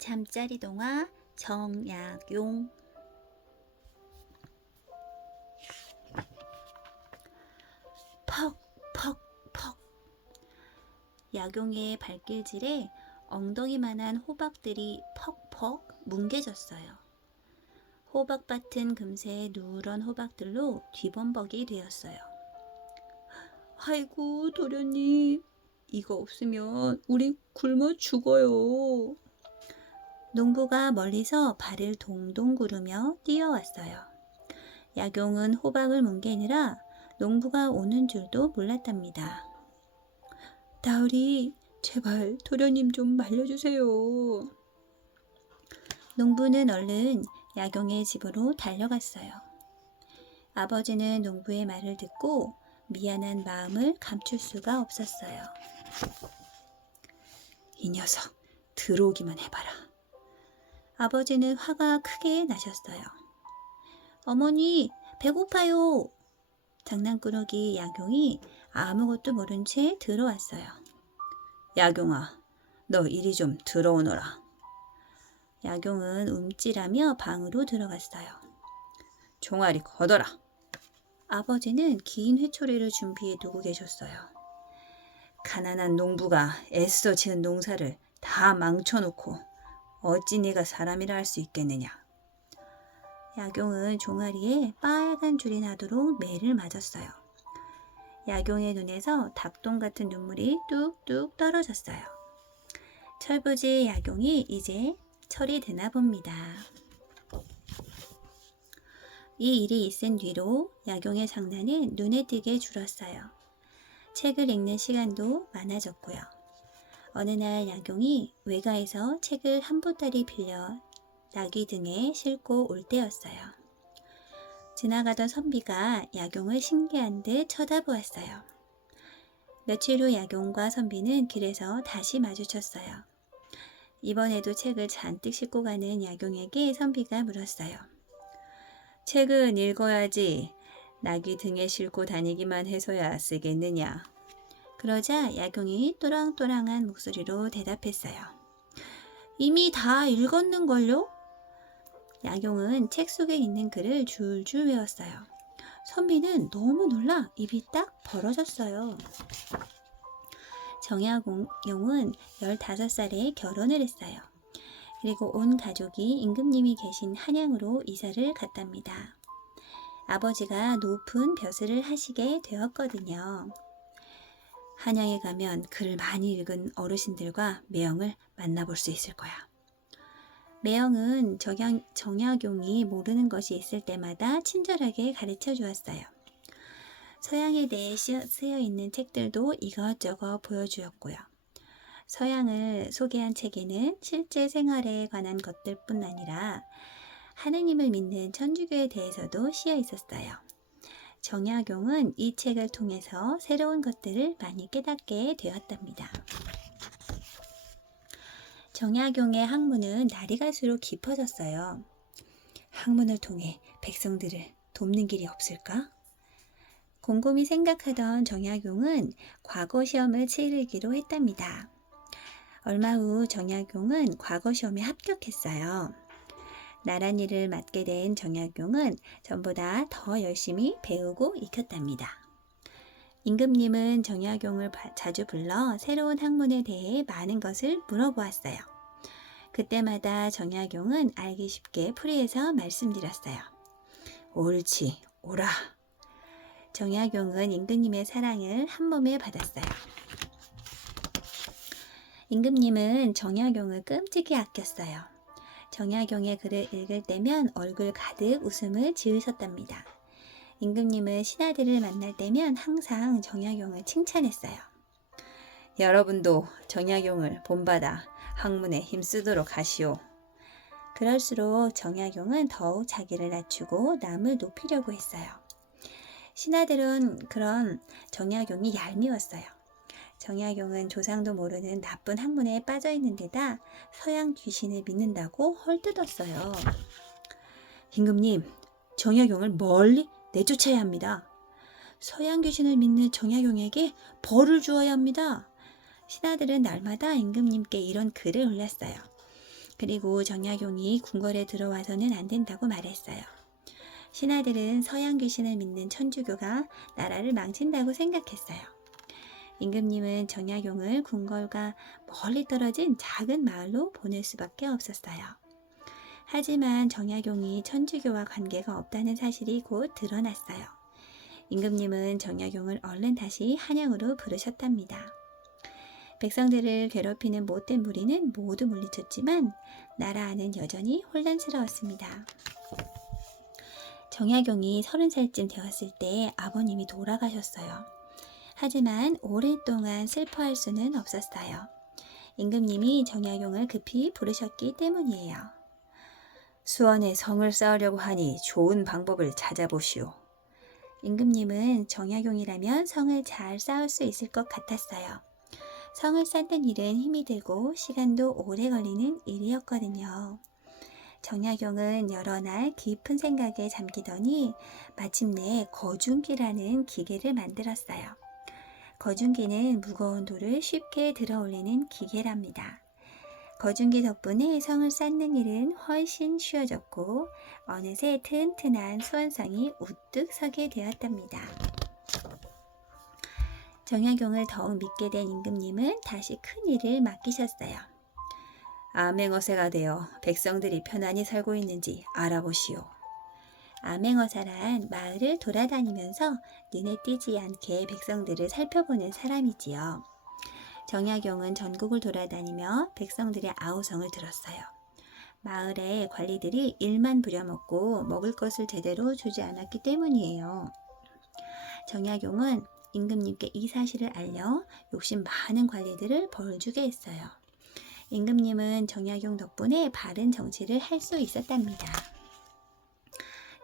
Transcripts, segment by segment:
잠자리 동화 정약용. 퍽퍽퍽. 약용의 발길질에 엉덩이만한 호박들이 퍽퍽 뭉개졌어요. 호박밭은 금세 누런 호박들로 뒤범벅이 되었어요. 아이고 도련님, 이거 없으면 우리 굶어 죽어요. 농부가 멀리서 발을 동동 구르며 뛰어왔어요. 약용은 호박을 뭉개느라 농부가 오는 줄도 몰랐답니다. 나으리, 제발 도련님 좀 말려주세요. 농부는 얼른 약용의 집으로 달려갔어요. 아버지는 농부의 말을 듣고 미안한 마음을 감출 수가 없었어요. 이 녀석, 들어오기만 해봐라. 아버지는 화가 크게 나셨어요. 어머니, 배고파요. 장난꾸러기 약용이 아무것도 모른 채 들어왔어요. 약용아, 너 이리 좀 들어오너라. 약용은 움찔하며 방으로 들어갔어요. 종아리 걷어라. 아버지는 긴 회초리를 준비해 두고 계셨어요. 가난한 농부가 애써 지은 농사를 다 망쳐놓고 어찌 네가 사람이라 할 수 있겠느냐. 약용은 종아리에 빨간 줄이 나도록 매를 맞았어요. 약용의 눈에서 닭똥 같은 눈물이 뚝뚝 떨어졌어요. 철부지 약용이 이제 철이 드나 봅니다. 이 일이 있은 뒤로 약용의 장난은 눈에 띄게 줄었어요. 책을 읽는 시간도 많아졌고요. 어느 날 약용이 외가에서 책을 한 보따리 빌려 나귀 등에 싣고 올 때였어요. 지나가던 선비가 약용을 신기한 듯 쳐다보았어요. 며칠 후 약용과 선비는 길에서 다시 마주쳤어요. 이번에도 책을 잔뜩 싣고 가는 약용에게 선비가 물었어요. 책은 읽어야지. 나귀 등에 싣고 다니기만 해서야 쓰겠느냐. 그러자 약용이 또랑또랑한 목소리로 대답했어요. 이미 다 읽었는걸요? 약용은 책 속에 있는 글을 줄줄 외웠어요. 선비는 너무 놀라 입이 딱 벌어졌어요. 정약용은 15살에 결혼을 했어요. 그리고 온 가족이 임금님이 계신 한양으로 이사를 갔답니다. 아버지가 높은 벼슬을 하시게 되었거든요. 한양에 가면 글을 많이 읽은 어르신들과 매형을 만나볼 수 있을 거야. 매형은 정약용이 모르는 것이 있을 때마다 친절하게 가르쳐 주었어요. 서양에 대해 쓰여 있는 책들도 이것저것 보여주었고요. 서양을 소개한 책에는 실제 생활에 관한 것들뿐 아니라 하느님을 믿는 천주교에 대해서도 씌어 있었어요. 정약용은 이 책을 통해서 새로운 것들을 많이 깨닫게 되었답니다. 정약용의 학문은 날이 갈수록 깊어졌어요. 학문을 통해 백성들을 돕는 길이 없을까? 곰곰이 생각하던 정약용은 과거 시험을 치르기로 했답니다. 얼마 후 정약용은 과거 시험에 합격했어요. 나랏일을 맡게 된 정약용은 전보다 더 열심히 배우고 익혔답니다. 임금님은 정약용을 자주 불러 새로운 학문에 대해 많은 것을 물어보았어요. 그때마다 정약용은 알기 쉽게 풀이해서 말씀드렸어요. 옳지, 옳아. 정약용은 임금님의 사랑을 한 몸에 받았어요. 임금님은 정약용을 끔찍이 아꼈어요. 정약용의 글을 읽을 때면 얼굴 가득 웃음을 지으셨답니다. 임금님은 신하들을 만날 때면 항상 정약용을 칭찬했어요. 여러분도 정약용을 본받아 학문에 힘쓰도록 하시오. 그럴수록 정약용은 더욱 자기를 낮추고 남을 높이려고 했어요. 신하들은 그런 정약용이 얄미웠어요. 정약용은 조상도 모르는 나쁜 학문에 빠져있는 데다 서양 귀신을 믿는다고 헐뜯었어요. 임금님, 정약용을 멀리 내쫓아야 합니다. 서양 귀신을 믿는 정약용에게 벌을 주어야 합니다. 신하들은 날마다 임금님께 이런 글을 올렸어요. 그리고 정약용이 궁궐에 들어와서는 안 된다고 말했어요. 신하들은 서양 귀신을 믿는 천주교가 나라를 망친다고 생각했어요. 임금님은 정약용을 궁궐과 멀리 떨어진 작은 마을로 보낼 수밖에 없었어요. 하지만 정약용이 천주교와 관계가 없다는 사실이 곧 드러났어요. 임금님은 정약용을 얼른 다시 한양으로 부르셨답니다. 백성들을 괴롭히는 못된 무리는 모두 물리쳤지만 나라 안은 여전히 혼란스러웠습니다. 정약용이 30살쯤 되었을 때 아버님이 돌아가셨어요. 하지만 오랫동안 슬퍼할 수는 없었어요. 임금님이 정약용을 급히 부르셨기 때문이에요. 수원에 성을 쌓으려고 하니 좋은 방법을 찾아보시오. 임금님은 정약용이라면 성을 잘 쌓을 수 있을 것 같았어요. 성을 쌓는 일은 힘이 들고 시간도 오래 걸리는 일이었거든요. 정약용은 여러 날 깊은 생각에 잠기더니 마침내 거중기라는 기계를 만들었어요. 거중기는 무거운 돌을 쉽게 들어 올리는 기계랍니다. 거중기 덕분에 성을 쌓는 일은 훨씬 쉬워졌고 어느새 튼튼한 수원성이 우뚝 서게 되었답니다. 정약용을 더욱 믿게 된 임금님은 다시 큰 일을 맡기셨어요. 암행어사가 되어 백성들이 편안히 살고 있는지 알아보시오. 암행어사란 마을을 돌아다니면서 눈에 띄지 않게 백성들을 살펴보는 사람이지요. 정약용은 전국을 돌아다니며 백성들의 아우성을 들었어요. 마을의 관리들이 일만 부려먹고 먹을 것을 제대로 주지 않았기 때문이에요. 정약용은 임금님께 이 사실을 알려 욕심 많은 관리들을 벌주게 했어요. 임금님은 정약용 덕분에 바른 정치를 할 수 있었답니다.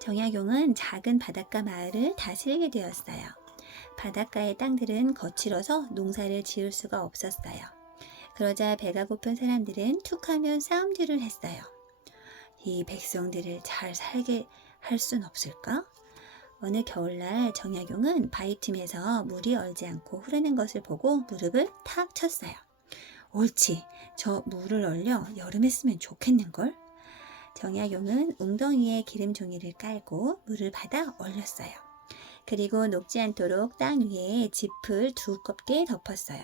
정약용은 작은 바닷가 마을을 다스리게 되었어요. 바닷가의 땅들은 거칠어서 농사를 지을 수가 없었어요. 그러자 배가 고픈 사람들은 툭하면 싸움질을 했어요. 이 백성들을 잘 살게 할 순 없을까? 어느 겨울날 정약용은 바위틈에서 물이 얼지 않고 흐르는 것을 보고 무릎을 탁 쳤어요. 옳지, 저 물을 얼려 여름에 쓰면 좋겠는걸? 정약용은 웅덩이에 기름 종이를 깔고 물을 받아 얼렸어요. 그리고 녹지 않도록 땅 위에 짚을 두껍게 덮었어요.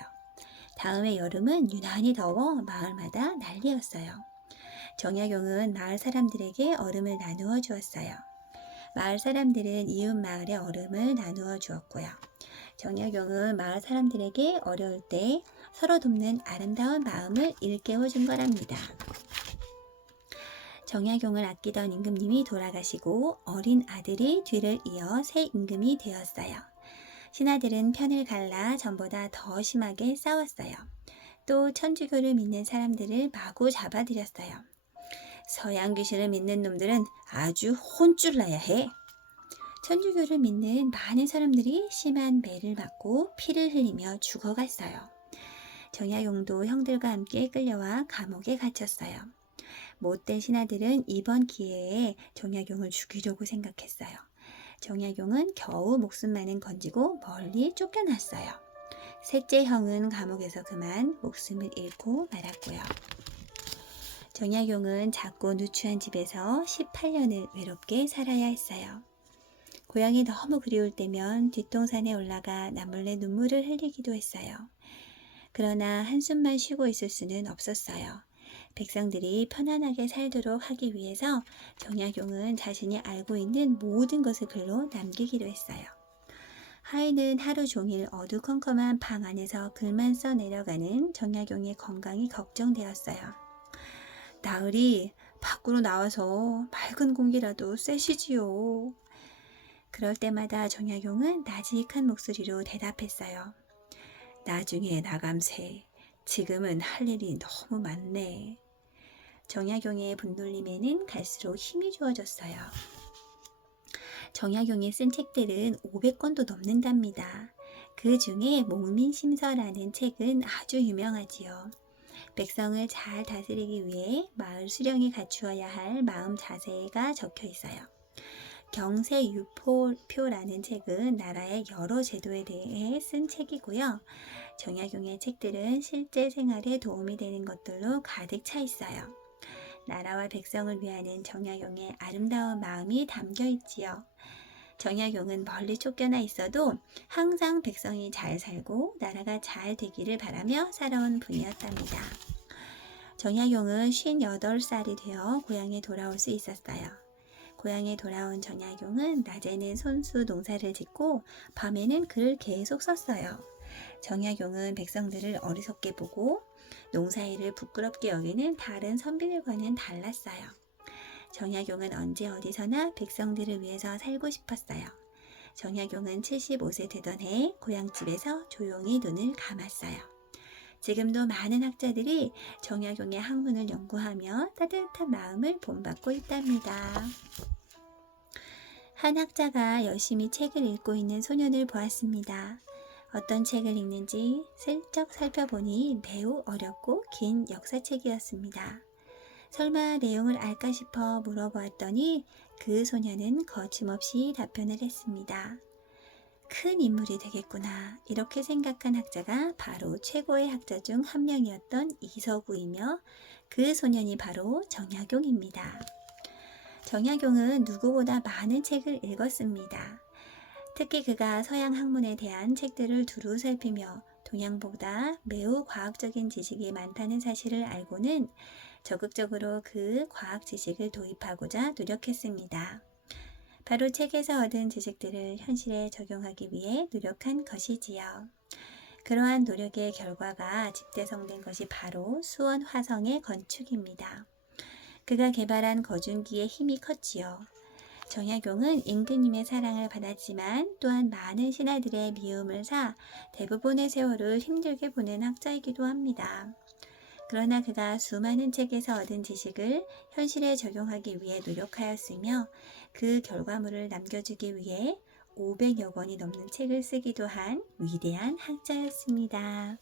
다음에 여름은 유난히 더워 마을마다 난리였어요. 정약용은 마을 사람들에게 얼음을 나누어 주었어요. 마을 사람들은 이웃 마을에 얼음을 나누어 주었고요. 정약용은 마을 사람들에게 어려울 때 서로 돕는 아름다운 마음을 일깨워 준 거랍니다. 정약용을 아끼던 임금님이 돌아가시고 어린 아들이 뒤를 이어 새 임금이 되었어요. 신하들은 편을 갈라 전보다 더 심하게 싸웠어요. 또 천주교를 믿는 사람들을 마구 잡아들였어요. 서양 귀신을 믿는 놈들은 아주 혼쭐 나야 해. 천주교를 믿는 많은 사람들이 심한 매를 맞고 피를 흘리며 죽어갔어요. 정약용도 형들과 함께 끌려와 감옥에 갇혔어요. 못된 신하들은 이번 기회에 정약용을 죽이려고 생각했어요. 정약용은 겨우 목숨만은 건지고 멀리 쫓겨났어요. 셋째 형은 감옥에서 그만 목숨을 잃고 말았고요. 정약용은 작고 누추한 집에서 18년을 외롭게 살아야 했어요. 고향이 너무 그리울 때면 뒷동산에 올라가 남몰래 눈물을 흘리기도 했어요. 그러나 한숨만 쉬고 있을 수는 없었어요. 백성들이 편안하게 살도록 하기 위해서 정약용은 자신이 알고 있는 모든 것을 글로 남기기로 했어요. 하인은 하루 종일 어두컴컴한 방 안에서 글만 써 내려가는 정약용의 건강이 걱정되었어요. 나으리, 밖으로 나와서 맑은 공기라도 쐬시지요. 그럴 때마다 정약용은 나직한 목소리로 대답했어요. 나중에 나감세. 지금은 할 일이 너무 많네. 정약용의 분놀림에는 갈수록 힘이 좋아졌어요. 정약용이 쓴 책들은 500권도 넘는답니다. 그 중에 목민심서라는 책은 아주 유명하지요. 백성을 잘 다스리기 위해 마을 수령이 갖추어야 할 마음 자세가 적혀 있어요. 경세유포표라는 책은 나라의 여러 제도에 대해 쓴 책이고요. 정약용의 책들은 실제 생활에 도움이 되는 것들로 가득 차 있어요. 나라와 백성을 위하는 정약용의 아름다운 마음이 담겨 있지요. 정약용은 멀리 쫓겨나 있어도 항상 백성이 잘 살고 나라가 잘 되기를 바라며 살아온 분이었답니다. 정약용은 58살이 되어 고향에 돌아올 수 있었어요. 고향에 돌아온 정약용은 낮에는 손수 농사를 짓고 밤에는 글을 계속 썼어요. 정약용은 백성들을 어리석게 보고 농사일을 부끄럽게 여기는 다른 선비들과는 달랐어요. 정약용은 언제 어디서나 백성들을 위해서 살고 싶었어요. 정약용은 75세 되던 해에 고향집에서 조용히 눈을 감았어요. 지금도 많은 학자들이 정약용의 학문을 연구하며 따뜻한 마음을 본받고 있답니다. 한 학자가 열심히 책을 읽고 있는 소년을 보았습니다. 어떤 책을 읽는지 슬쩍 살펴보니 매우 어렵고 긴 역사책이었습니다. 설마 내용을 알까 싶어 물어보았더니 그 소년은 거침없이 답변을 했습니다. 큰 인물이 되겠구나. 이렇게 생각한 학자가 바로 최고의 학자 중 한 명이었던 이서구이며 그 소년이 바로 정약용입니다. 정약용은 누구보다 많은 책을 읽었습니다. 특히 그가 서양 학문에 대한 책들을 두루 살피며 동양보다 매우 과학적인 지식이 많다는 사실을 알고는 적극적으로 그 과학 지식을 도입하고자 노력했습니다. 바로 책에서 얻은 지식들을 현실에 적용하기 위해 노력한 것이지요. 그러한 노력의 결과가 집대성된 것이 바로 수원 화성의 건축입니다. 그가 개발한 거중기의 힘이 컸지요. 정약용은 임금님의 사랑을 받았지만 또한 많은 신하들의 미움을 사 대부분의 세월을 힘들게 보낸 학자이기도 합니다. 그러나 그가 수많은 책에서 얻은 지식을 현실에 적용하기 위해 노력하였으며 그 결과물을 남겨주기 위해 500여 권이 넘는 책을 쓰기도 한 위대한 학자였습니다.